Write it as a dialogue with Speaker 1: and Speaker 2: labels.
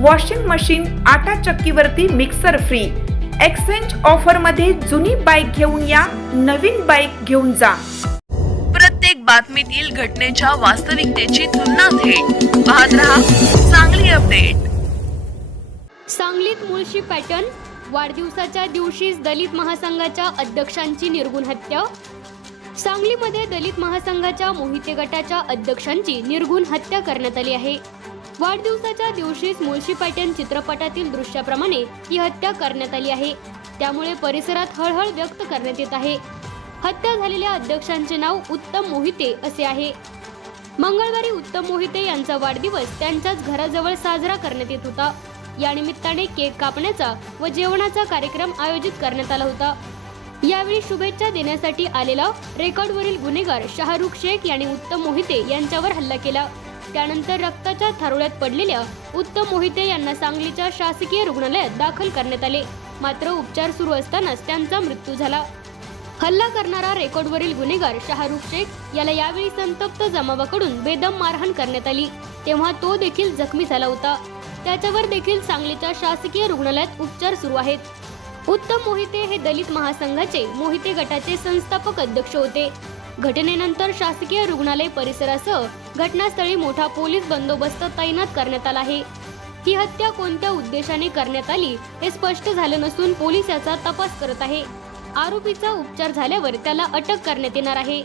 Speaker 1: Washing machine आटा चक्कीवरती mixer free exchange ऑफरमध्ये जुनी बाईक घेऊन या नवीन बाईक घेऊन जा.
Speaker 2: प्रत्येक बातमीतील घटनेच्या वास्तविकतेची तुलना थेट. पाहत रहा चांगली अपडेट
Speaker 3: सांगलीत मुळशी पॅटर्न वाढदिवसाच्या दिवशीच दलित महासंघाच्या अध्यक्षांची निर्गुण हत्या. सांगलीमध्ये दलित महासंघाच्या मोहिते गटाच्या अध्यक्षांची निर्गुण हत्या करण्यात आली आहे. वाढदिवसाच्या दिवशीच मुळशी पॅटर्न चित्रपटातील दृश्याप्रमाणे ही हत्या करण्यात आली आहे. त्यामुळे परिसरात हळहळ व्यक्त करण्यात येत आहे. हत्या झालेल्या अध्यक्षांचे नाव उत्तम मोहिते असे आहे. मंगळवारी उत्तम मोहिते यांचा वाढदिवस त्यांच्याच घराजवळ साजरा करण्यात येत होता. या निमित्ताने केक कापण्याचा व जेवणाचा कार्यक्रम आयोजित करण्यात आला होता. यावेळी शुभेच्छा देण्यासाठी आलेला रेकॉर्डवरील गुन्हेगार शाहरुख शेख यांनी उत्तम मोहिते यांच्यावर हल्ला केला. त्यानंतर रक्ताच्या थारोळ्यात पडलेल्या उत्तम मोहिते यांना सांगलीच्या शासकीय रुग्णालयात दाखल करण्यात आले. मात्र उपचार सुरू असतानाच त्यांचा मृत्यू झाला. हल्ला करणारा रेकॉर्डवरील गुन्हेगार शाहरुख शेख याला यावेळी संतप्त जमावाकडून बेदम मारहाण करण्यात आली. तेव्हा तो देखील जखमी झाला होता. त्याच्यावर देखील सांगलीच्या शासकीय रुग्णालयात उपचार सुरू आहेत. उत्तम मोहिते हे दलित महासंघाचे मोहिते गटाचे संस्थापक अध्यक्ष होते. घटनेनंतर शासकीय रुग्णालय परिसरासह घटनास्थळी मोठा पोलीस बंदोबस्त तैनात करण्यात आला आहे. ही हत्या कोणत्या उद्देशाने करण्यात आली हे स्पष्ट झालं नसून पोलीस याचा तपास करत आहे. आरोपीचा उपचार झाल्यावर त्याला अटक करण्यात येणार आहे.